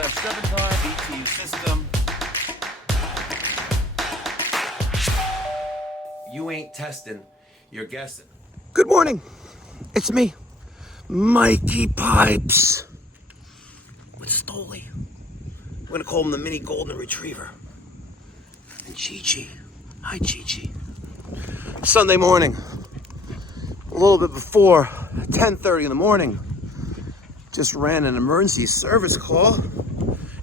6/7 BTU system. You ain't testing, you're guessing. Good morning. It's me, Mikey Pipes with Stoley. We're gonna call him the mini golden retriever. And Chi-Chi. Hi, Chi-Chi. Sunday morning, a little bit before 10:30 in the morning. Just ran an emergency service call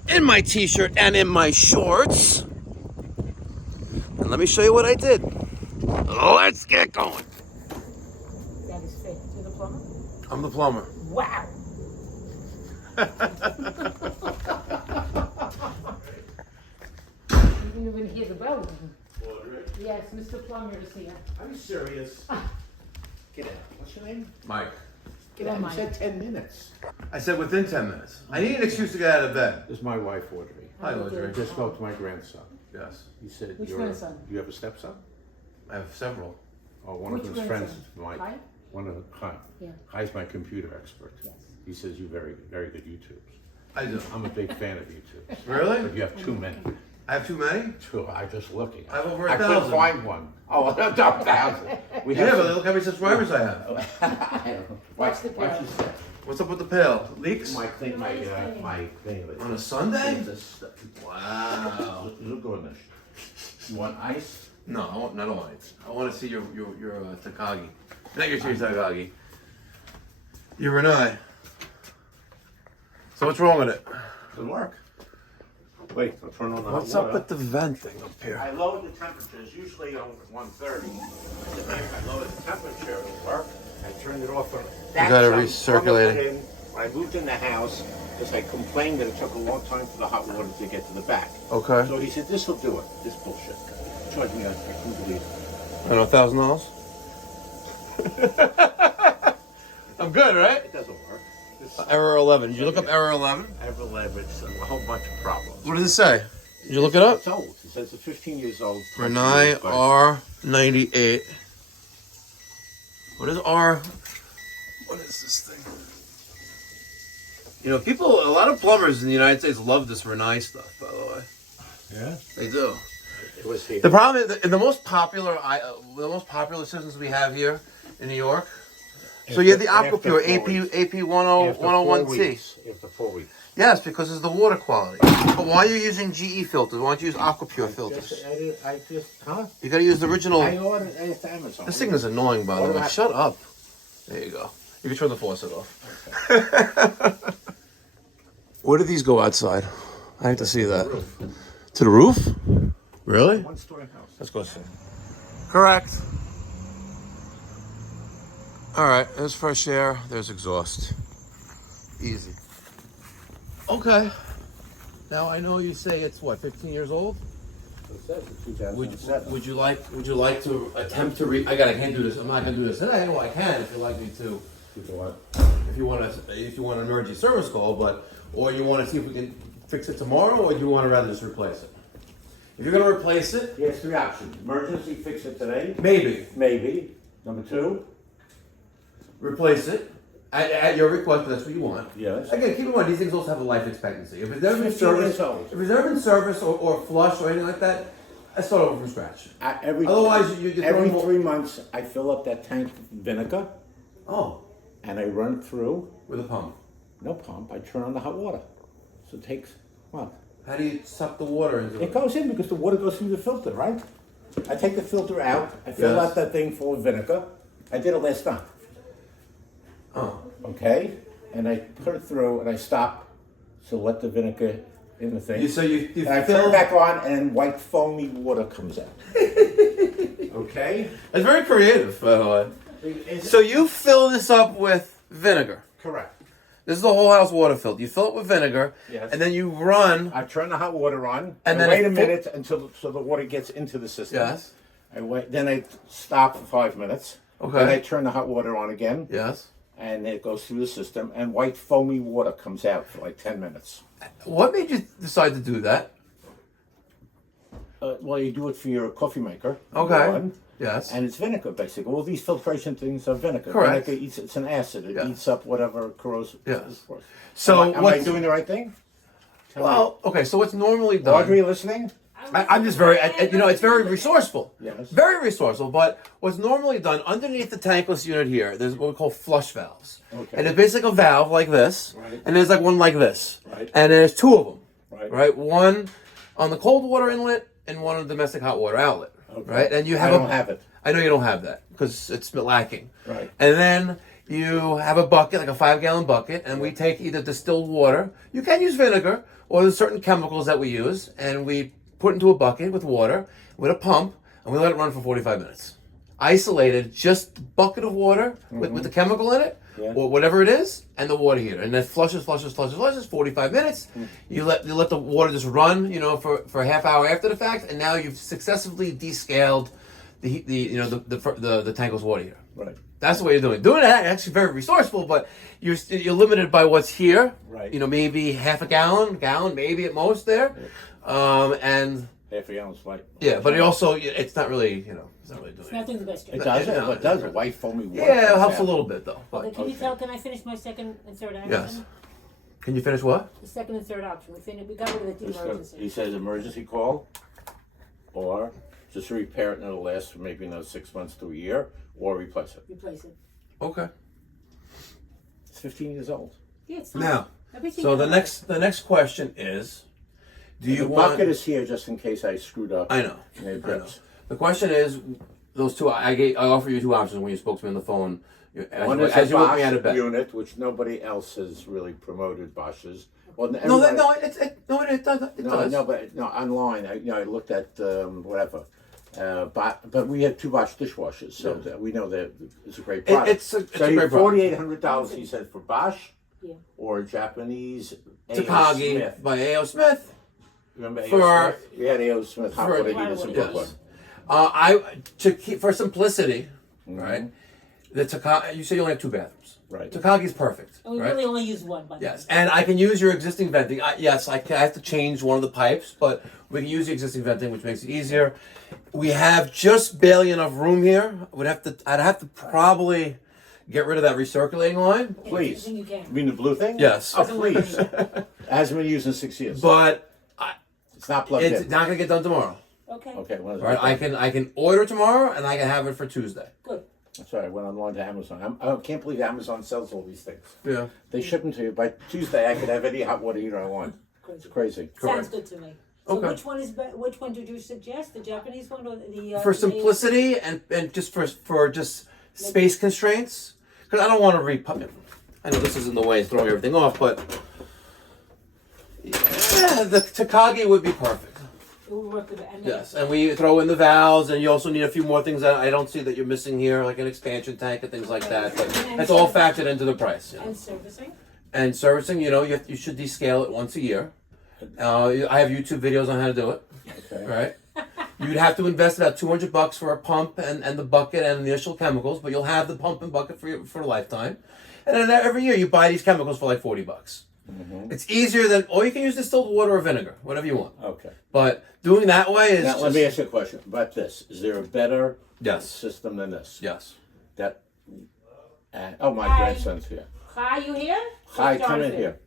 in my t-shirt and in my shorts. And let me show you what I did. Let's get going. That is fit. You're the plumber? I'm the plumber. Wow. You didn't even hear the bell. Yes, Mr. Plumber is here. Are you serious? Get out. What's your name? Mike. Get Oh, out. You Mike. said 10 minutes. I said within 10 minutes. I need an excuse to get out of bed. This is my wife, Audrey. Hi, Oh, Audrey. I just spoke to my grandson. Yes, He said, Which grandson? You have a stepson? I have several. Oh, one Which of his friends, grandson? Mike. Kai? One of Kai. Yeah. Kai's my computer expert. Yes. He says you're very, very good YouTubers. I do. I'm a big fan of YouTubers. Really? But you have too many. I have too many? Two. I'm just looking. I have over I 1,000. couldn't find one. Oh, a 1,000. We Yeah, have but look how many subscribers I have. I don't know. What's the Watch pair? your step. What's up with the pail? Leaks? My thing, my thing. On a Sunday? This- Wow. Look good. You want ice? No, I want, not all ice. I want to see your Takagi. Not your Takagi. Your Rinnai. So what's wrong with it? Good work. Wait, I'll turn on the What's hot up water. with the venting up here? I lowered the temperatures, usually on 130. I lowered the temperature, it'll work. I turned it off on got it recirculating. When I moved in the house, because I complained that it took a long time for the hot water to get to the back. Okay. So he said, this will do it. This bullshit. He charged me, I couldn't believe it. I know, $1,000. I'm good, right? It doesn't work. This Error 11. Did you look up error 11? ever leveraged a whole bunch of problems. What does it say? Did you look it up? It's old. It says it's 15 years old. Rinnai R98. What is R? What is this thing? You know, a lot of plumbers in the United States love this Rinnai stuff, by the way. Yeah? They do. It was here. The problem is, the most popular systems we have here in New York. So you have the Aquapure AP 101T. After 4 weeks. Yes, because it's the water quality. But why are you using GE filters? Why don't you use Aquapure filters? You gotta use the original. I ordered it at Amazon. This thing is annoying, by the way. Shut up. There you go. You can turn the faucet off. Where do these go outside? I have to see that. To the roof? Really? One-story house. Let's go see. Correct. All right, there's fresh air. There's exhaust. Easy. Okay. Now I know you say it's what, 15 years old? It says it's 2007. Would you like to attempt to I can't do this. I'm not gonna do this today. No, I can if you'd like me to. If you want an emergency service call, or you want to see if we can fix it tomorrow, or do you want to rather just replace it? If you're gonna replace it, Yes, 3 options. Emergency, fix it today. maybe Maybe. Number 2. replace it at your request. But that's what you want. Yes. Again, keep in mind these things also have a life expectancy. If it's never been 15 years serviced, old. if it's never been serviced or flushed or anything like that, I start over from scratch. Otherwise, you every throw 3 months, I fill up that tank with vinegar Oh, and I run through. with a pump. No pump. I turn on the hot water. So it takes what? How do you suck the water into It goes in because the water goes through the filter, right? I take the filter out. I fill Yes. out that thing full of vinegar. I did it last time. Oh, Okay, and I put it through and I stop to let the vinegar in the thing. you and I fill. turn it back on and white foamy water comes out. Okay? It's very creative, by the way. So you fill this up with vinegar. Correct. This is the whole house water filter. You fill it with vinegar, Yes. and then you run. I turn the hot water on And and then wait it a minute until so the water gets into the system. Yes. I wait. Then I stop for 5 minutes. Okay. Then I turn the hot water on again, Yes. and it goes through the system, and white foamy water comes out for like 10 minutes. What made you decide to do that? Well, you do it for your coffee maker. Okay. One, Yes. and it's vinegar, basically. All these filtration things are vinegar. Correct. Vinegar eats, it's an acid. It Yeah. eats up whatever corrodes. Yes. So So am I what's- doing the right thing? Well, okay, so what's normally done... Audrey, you listening? I'm just very, it's very resourceful. Yes. Very resourceful, but what's normally done, underneath the tankless unit here, there's what we call flush valves. Okay. And it's basically a valve like this, Right. and there's like one like this. Right. And there's two of them, Right. One on the cold water inlet and one on the domestic hot water outlet, Okay. right? And you have I don't have it. I know you don't have that, because it's lacking. Right. And then you have a bucket, like a 5-gallon bucket, and we take either distilled water, you can use vinegar, or there's certain chemicals that we use, and we put into a bucket with water, with a pump, and we let it run for 45 minutes. Isolated, just a bucket of water with the chemical in it, or whatever it is, and the water heater. And then flushes, 45 minutes. You let the water just run, for a half hour after the fact, and now you've successfully descaled the tankless water heater. Right. That's the way you're doing it. Doing that actually very resourceful, but you're limited by what's here. Right. Maybe half a gallon, maybe at most there. And half a gallon's like. yeah, but it's not really, it's not really doing It's not doing the best job. It does. No, It does. White foamy water. Yeah, it helps a little bit though. Okay, But can you tell, can I finish my second and third option? yes. Can you finish what? The second and third option. We got rid of the He emergency. says emergency call, or just repair it and it'll last for maybe another 6 months to a year, or replace it. Replace it. Okay. It's 15 years old. Yeah, it's Now, everything so the else. next question is, do you The want? bucket is here just in case I screwed up. I know. And it I know. drips. The question is, those two. I offered you two options when you spoke to me on the phone. One is As a you looked me Bosch at it back. unit, which nobody else has really promoted Bosch's. Well, No, everybody- it does. It does. No, online. I looked at whatever. But we had 2 Bosch dishwashers, so that we know that it's a great product. It's a great product. $4,800 he said for Bosch, Yeah. or Japanese A.O. Takagi Smith. by A.O. Smith. Remember A.O. For- Smith? We had A.O. Smith hot for- water heaters in Brooklyn. Yes. For simplicity, right? The Takagi. You say you only have 2 bathrooms. Right. Takagi's perfect. And we right? really only use one, by the Yes, and I can use your existing venting. I have to change one of the pipes, but we can use the existing venting, which makes it easier. We have just barely enough room here. I'd have to probably get rid of that recirculating line. Please. Anything you can. You mean the blue thing? Yes. Oh, please. It hasn't been used in 6 years. But It's not plugged it's in. not gonna get done tomorrow. Okay. Okay, when is it? Right? I can order tomorrow, and I can have it for Tuesday. Good. That's right. I went online to Amazon. I can't believe Amazon sells all these things. Yeah. They ship them to you. By Tuesday, I could have any hot water heater I want. It's crazy. Sounds good to me. So Okay. which one did you suggest? The Japanese one or the? For simplicity and just for just space constraints, because I don't want to repump. I know this is in the way, throwing everything off, but yeah, the Takagi would be perfect. It will work with it. And Yes, and we throw in the valves, and you also need a few more things that I don't see that you're missing here, like an expansion tank and things like that. But that's all factored into the price. And servicing. And servicing, you should descale it once a year. I have YouTube videos on how to do it. Okay. Right? You'd have to invest about $200 for a pump and the bucket and the initial chemicals, but you'll have the pump and bucket for a lifetime. And then every year you buy these chemicals for like $40. Mm-hmm. It's easier than, or you can use distilled water or vinegar, whatever you want. Okay. But doing that way is Now, let me ask you a question about this. Is there a better Yes. system than this? Yes. That. My Hi. grandson's here. Hi, you here? Hi, come in here.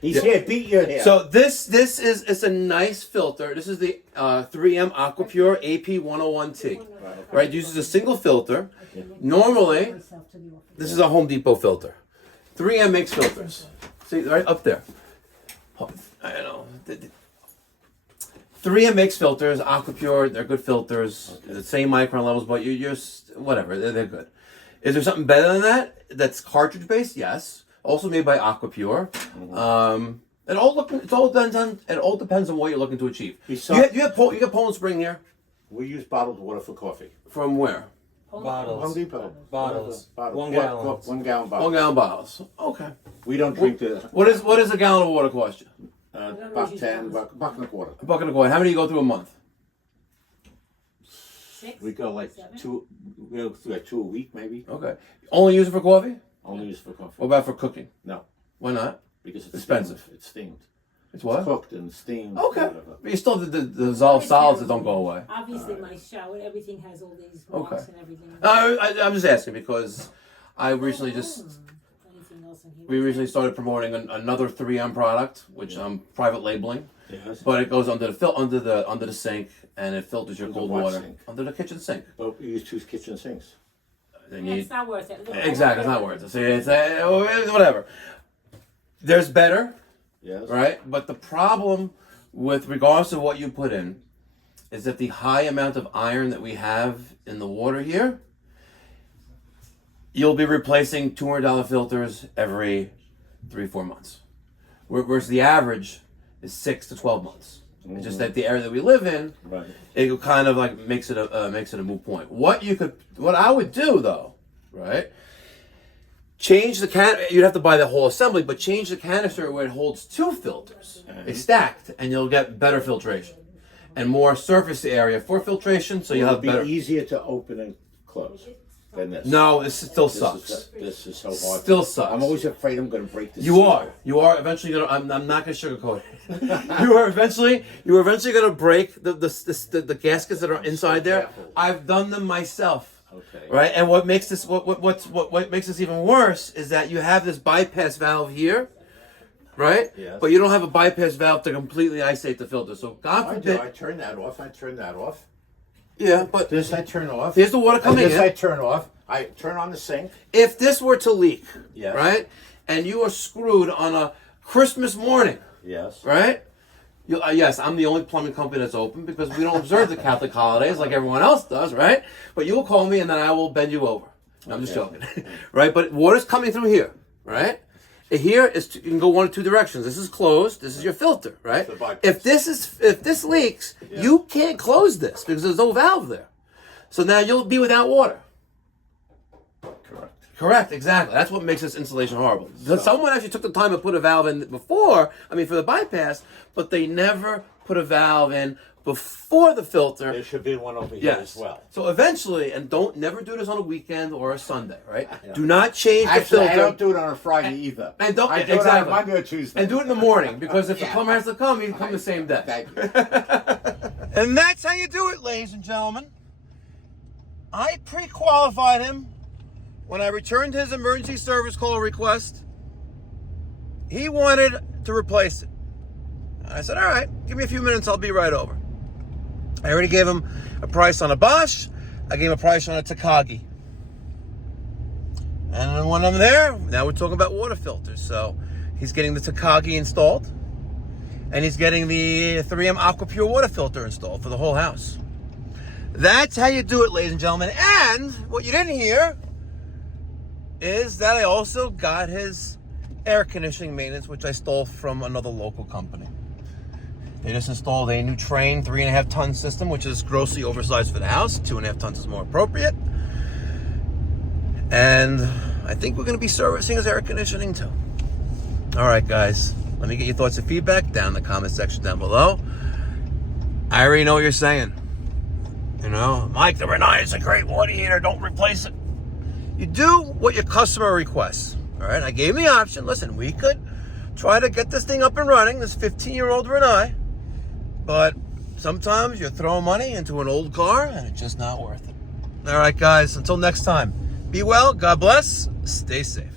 He's here. Beat you here. So it's a nice filter. This is the 3M Aquapure AP101T. Right, it uses a single filter. Normally, this is a Home Depot filter. 3M makes filters. See, right up there. I know. 3M makes filters. Aquapure, they're good filters. The same micron levels, but you're whatever. They're good. Is there something better than that? That's cartridge based? Yes. Also made by Aquapure. It all depends on what you're looking to achieve. You got Poland Spring here? We use bottled water for coffee. From where? Bottles. Home Depot. Bottles. 1 1 gallon. 1 gallon bottle. 1 gallon bottles. Okay. We don't drink the What is a gallon of water cost you? buck 10, buck and a quarter. A buck and a quarter. How many do you go through a month? 6? We go like 7? 2. We go through like 2 a week maybe. Okay. Only use it for coffee? Only use for coffee. What about for cooking? No, Why not? because it's Expensive. Steamed. It's steamed. It's what? Cooked and steamed. Okay. whatever. But you still have the dissolved solids that don't go away. Obviously, my shower, everything has all these Okay. marks and everything. I'm just asking because I recently just we recently started promoting another 3M product, which I'm private labeling. Yes. But it goes under the sink, and it filters your cold water sink? under the kitchen sink. But we use 2 kitchen sinks. It's not worth it. Exactly, it's not worth it. So it's whatever. There's better, Yes. right? But the problem with regards to what you put in is that the high amount of iron that we have in the water here, you'll be replacing $200 filters every 3-4 months. Whereas the average is 6 to 12 months. It's just that the area that we live in, Right. it kind of like makes it a moot point. What I would do though, right? Change the you'd have to buy the whole assembly, but change the canister where it holds 2 filters. It's stacked, and you'll get better filtration and more surface area for filtration. So you'll have It'll better. be easier to open and close than this. No, this still sucks. This is so hard. Still sucks. I'm always afraid I'm going to break this. You are eventually gonna. I'm not gonna sugarcoat it. you are eventually gonna break the gaskets that are inside there. careful. I've done them myself. Okay. Right, and what makes this what makes this even worse is that you have this bypass valve here, right? Yes. But you don't have a bypass valve to completely isolate the filter. So God I forbid. do. I turn that off. Yeah, but This I turn off. here's the water coming This I in. turn off. I turn on the sink. If this were to leak, Yes. right, and you are screwed on a Christmas morning, Yes. right? Yes, I'm the only plumbing company that's open because we don't observe the Catholic holidays like everyone else does, right? But you will call me and then I will bend you over. No, I'm just joking, right? But water's coming through here, right? Here is you can go 1 of 2 directions. This is closed. This is your filter, right? The bypass. If this leaks, you can't close this because there's no valve there. So now you'll be without water. Correct, exactly. That's what makes this installation horrible. Someone actually took the time to put a valve in for the bypass, but they never put a valve in before the filter. There should be one over here Yes. as well. So eventually, and never do this on a weekend or a Sunday, right? Do not change the Actually, filter. I don't do it on a Friday either. And don't I do exactly. it on Monday or Tuesday. And do it in the morning because if the plumber has to come, he can come the same day. Thank you. And that's how you do it, ladies and gentlemen. I pre-qualified him when I returned his emergency service call request. He wanted to replace it. I said, all right, give me a few minutes, I'll be right over. I already gave him a price on a Bosch. I gave him a price on a Takagi. And then when I'm there, now we're talking about water filters. So he's getting the Takagi installed. And he's getting the 3M AquaPure water filter installed for the whole house. That's how you do it, ladies and gentlemen. And what you didn't hear is that I also got his air conditioning maintenance, which I stole from another local company. They just installed a new Train 3.5 ton system, which is grossly oversized for the house. 2.5 tons is more appropriate. And I think we're going to be servicing his air conditioning too. All right, guys. Let me get your thoughts and feedback down in the comment section down below. I already know what you're saying. You know, Mike, the Rinnai is a great water heater. Don't replace it. You do what your customer requests. All right, I gave him the option. Listen, we could try to get this thing up and running, this 15-year-old Rinnai, but sometimes you're throwing money into an old car and it's just not worth it. All right, guys, until next time, be well, God bless, stay safe.